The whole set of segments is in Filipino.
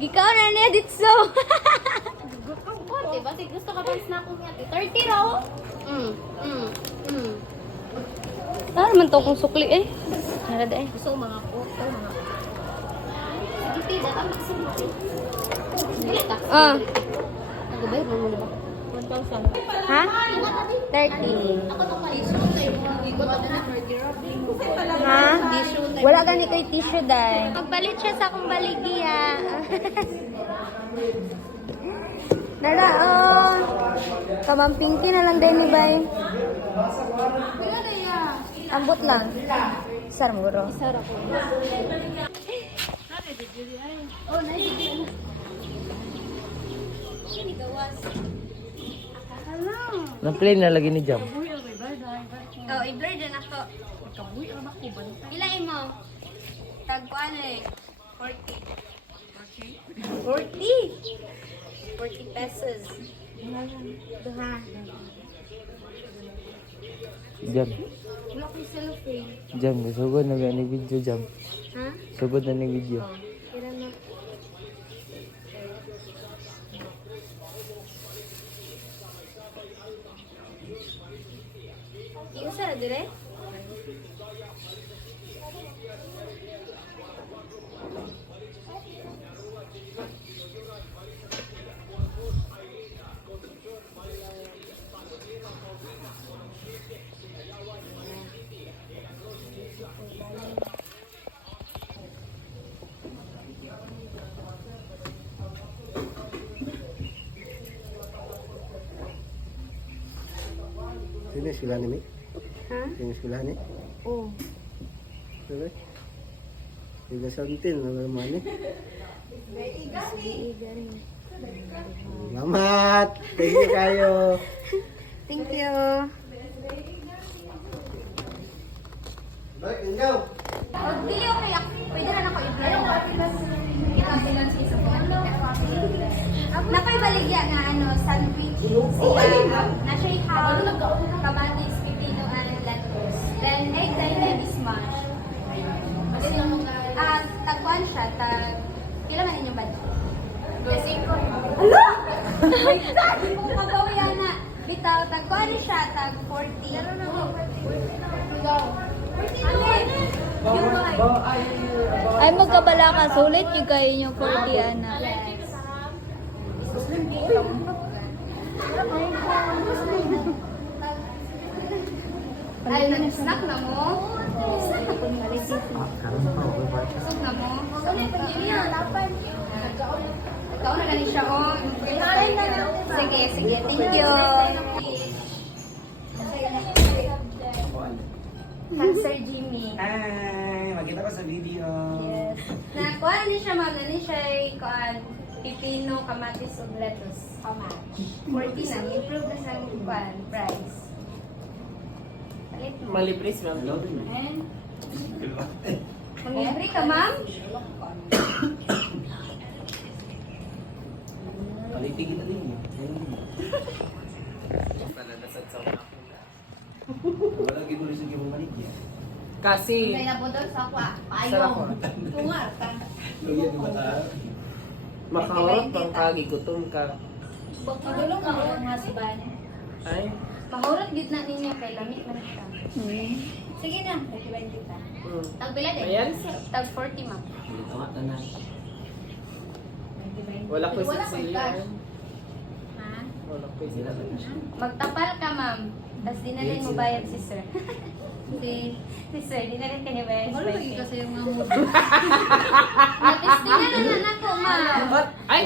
Gikaw na niya ditso. Diba? Gusto ka bang snack niya? 30 raw? Saan man to kung sukli eh? Narada eh. Gusto mga puto, mga sige, tida. Tama sa mga. Sige, ta. Ah. Nagbayad mo muna ba? 1,000. Ha? 30. Ako to kayo. Igot ako na 30 raw. Ha? Wala gani kay tissue dai. Magpalit siya sa akong baligya. Dala oh. Kamampingki na lang din ni bay. Ambot lang. Sar mo bro. Sara ko. Oh, nice. Ini gawas. Na-play na lagi ni Jam. Oh, i-blur din ako. Ilay mo. Tagpuan eh. 40. 40 pesos. Duha. Jam. Wala ko cellophane. Jam, sugod na ni video Jam. Ha? Sugod na ni video. Kira na. Iusa na dire? Sino yung eskwelahan ni? Ha? Sino yung eskwelahan ni? Oo. Sino? Tiga santin, ano naman eh? Salamat! Thank you kayo! Thank you. Balik, tinggaw! Oh, dili okay. Pwede na ako i-blur. Napay baligya nga ano, sandwich. Siya, na siya ikaw, kamatis, pipino, and lettuce. Then, egg na yung smash. Tagkuhan siya, kailan man inyong budget? Kasi ko. Ala! My God! Kung magawian na, bitaw, tagkuhan ni siya, tag 40. Laro na mo. 40 ay magkabala ka, sulit yung kayo yung 40 ana. Ay, snack na mo? Snack na po ni Malisip. Snack na mo? Ikaw na gani siya, oh. Sige, sige. Thank you. Kang Sir Jimmy. Hi! Magkita ko sa video! Yes. Nakuha ni siya, ma'am. Nani siya kuan pipino, kamatis, ug lettuce. How much? 40 na. Improve na sa kuan price. Palit mo. Malipris ma'am. Mag-libre ka, ma'am? Palitigin na din yun. Wala ginulis yung gimong maligya. Kasi May nabudol sa kwa. sarap ko. Tungar ka. Luya di mata. Makahorot pang kagi gutom ka. Magulong ka ang husband. Ay. Mahurot gitna ninyo kay lamig na siya. Sige na. 20 ka. Tag pila din? Ayan sa. Tag 40, ma'am. Tama na. Wala ko Wala sa ko siya. cash. Ha? Wala ko Sila sa na siya. Magtapal ka, ma'am. Tapos di na rin mo bayad si sir. si sir, di na rin kanya bayad si sir. kasi yung mga mood. Natistingan na na ako, ma'am. Ay!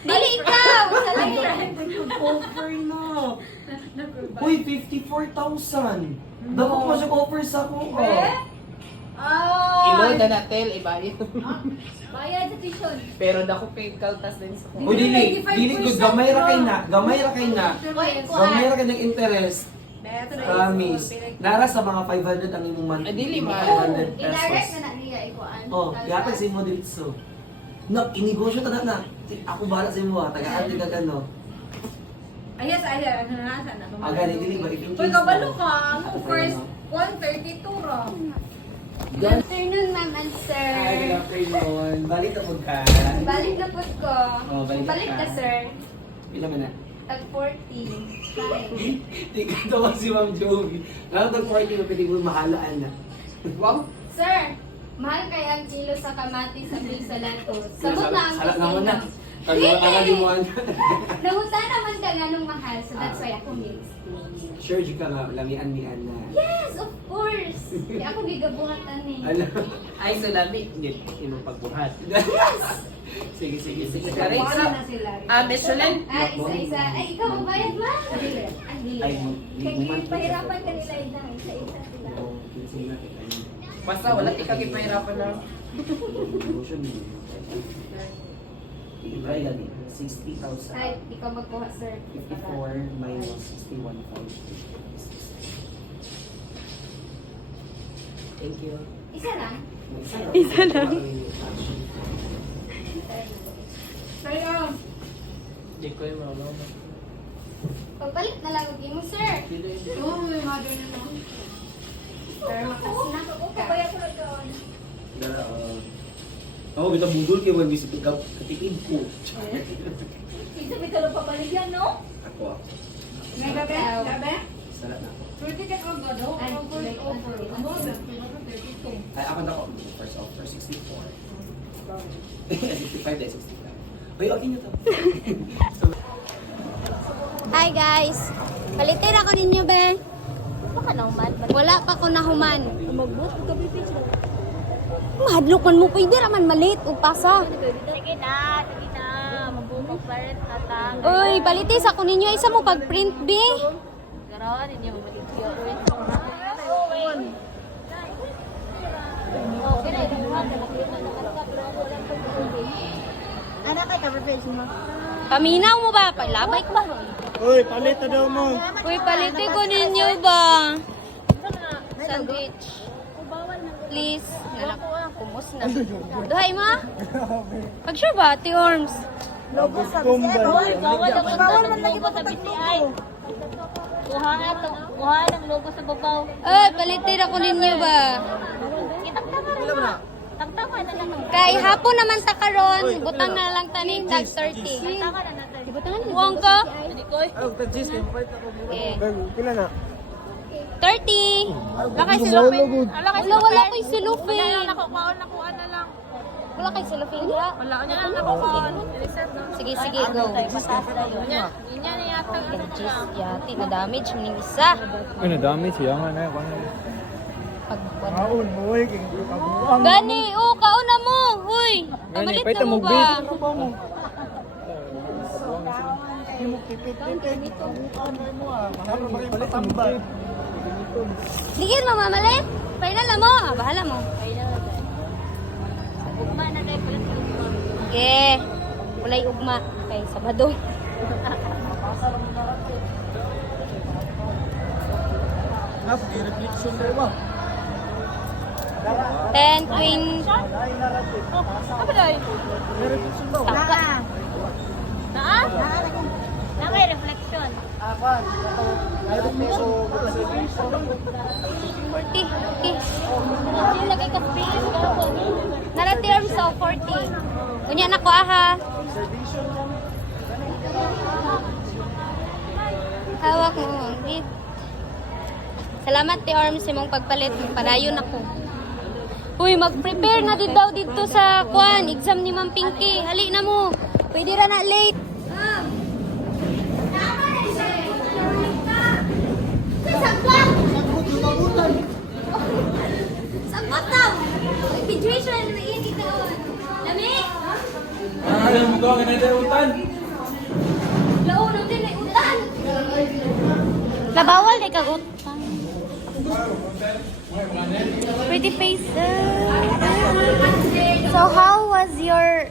Dili ikaw! Sa layo. Offer na! Uy, 54,000! Dapat mo siya offer sa ako. Ilo na natel ibayad. Bayad sa tuition. Pero dako paid kaltas din sa Uy, dili good. Gamay ra kay na. Gamay ra kay na. Gamay ra kay ng interest. Promise. Nara sa mga 500 ang imong monthly. Dili, ma. 500 I-direct pesos. na na niya ikuan. Oh, yatag sa imo dito. No, inegosyo ta na. Ako bahala sa imo, taga-ante ka kano. Ayas, ayas. Ano na, sana? Aga ni dili ba Uy, kabalo ka. Ang first 132 ra. Good afternoon, ma'am and sir. Hi, good afternoon. Balik na po ka. Balik na po ko. Oh, balik na, ka. sir. Pila man na? Tag 40. Bye. Tika to si Ma'am Jovi. Lang tag 40 na pwede mo mahalaan na. Wow! Sir, mahal kay ang kilo sa kamatis sa piso latos. Sabot na ang Salat naman na. kusina. Kagawaan mo an. Nahuta naman ka ganong mahal, so that's why ako mix. Sure, di ka nga lamian-mian na. Yes, of course! Kaya ako gigabuhatan eh. Ano? Ay, salami. Hindi, mo pagbuhat. Sige. Kari, Wala na sila. Michelin. Ah, isa-isa. Ay, ikaw ang bayad ba? Ay, dili. Ay, Kaya pahirapan ka nila idang. Isa-isa sila. Basta wala ikagit mahirapan na. Ibraya din. 60,000. Ay, ikaw magkuha, sir. 54 minus 61.2. Thank you. Isa lang? Isa lang. Sa'yo. Hindi ko yung mga Pagpalit na lang mo, sir. Oo, may mother na lang. Sir, makasinako ko ka. Kaya ko nagkaon. Ako, kita budol kayo when visit ka katipid ko. Isa may tulong papaligyan, no? Ako. May gabi? Gabi? Salat na ako. 30 ka agad, oh. Ay, Ang first like, offer. okay. Ano na? 32. Ay, ako na ako. First offer, 64. 65 dahil 65. Ay, okay na to. Hi, guys. Palitin ako ninyo, be. Baka naman. Wala pa ko nahuman. Magbut ka bibig lang. Mahadlok man mo, pwede raman malit o pasa. Sige na. Mabukog pa rin natang. Uy, paliti sa ko ninyo. Isa mo pag-print, be. Garawan ninyo maligyo. Ano kay coverage mo? Paminaw mo ba? Paglabay ko ba? Uy, palit na daw mo. Uy, paliti ko ninyo ba? Sandwich. Please. Kumus na. Duhay mo? Pag-sure ba, Ate Orms? Bawal man lagi po sa BCI. Kuha ng logo sa babaw. Ay, palitin ako ninyo ba? Itaktawa na. Taktawa na lang. Kay hapon naman ta karon, butang na lang taning tag 30. Taktawa na natin. Buwang ka? Pila na? 30. Lakay silupin. Wala kay silupin. Nakuha na lang. Wala kay silupin dira. Wala ka na lang nakuha. Sige, go. Pataas na yun. Yun yan yata. Jeez, yati na damage mo ning isa. Ano dami siya nga na Pagbuwan. mo eh. Gani, kauna mo. Huy, kamalit na mo ba? Sige mo mamalit. Final na mo. Bahala mo. Ugma na tayo pala sa ugma. Okay. Kulay ugma kay Sabado. Reflection daw ba? 10, 20. Apa doy? Taka. Naa? Na may reflection. 40. Okay. Yung lagay ka space gapon. Nara-term so 40. Unya na ko aha. Hawak mo. Git. Salamat ti Arms imong pagpalit. Padayon ako. Uy, mag-prepare na din daw dito sa kwan, exam ni Ma'am Pinky. Hali na mo. Pwede ra na late. Sagot daw. Graduation na iyan doon. Lami? Alam mo ko, kinadarutan. Lao na din ay utan. Nabawal na ikaw utan. Pretty face. So how was your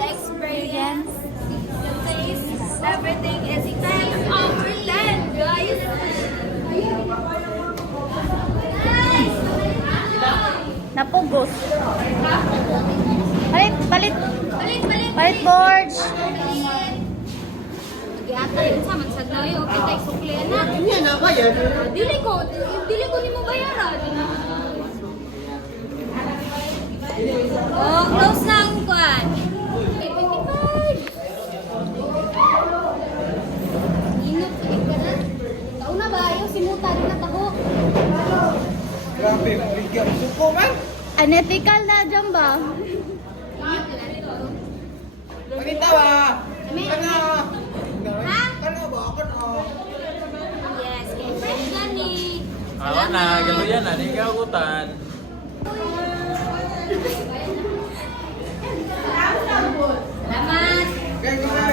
experience? Everything is 10 over 10, guys. Napugos. Palit boards. Gata yun sa magsaglaw yung kitay sukli na. Yan na ba yan? Dili ko nimo bayaran. Oh, close na ang kuan. Inot, kain ka na. Tao na ba? Ayaw, simuta rin na taho. Grabe, bigyan suko man. Unethical na dyan ba? Pakita ba? Ano? Ha? Ano ba? Ako na. Yes, kay fresh gani. Ako na, galo yan na, di ka utan. Salamat. Kaya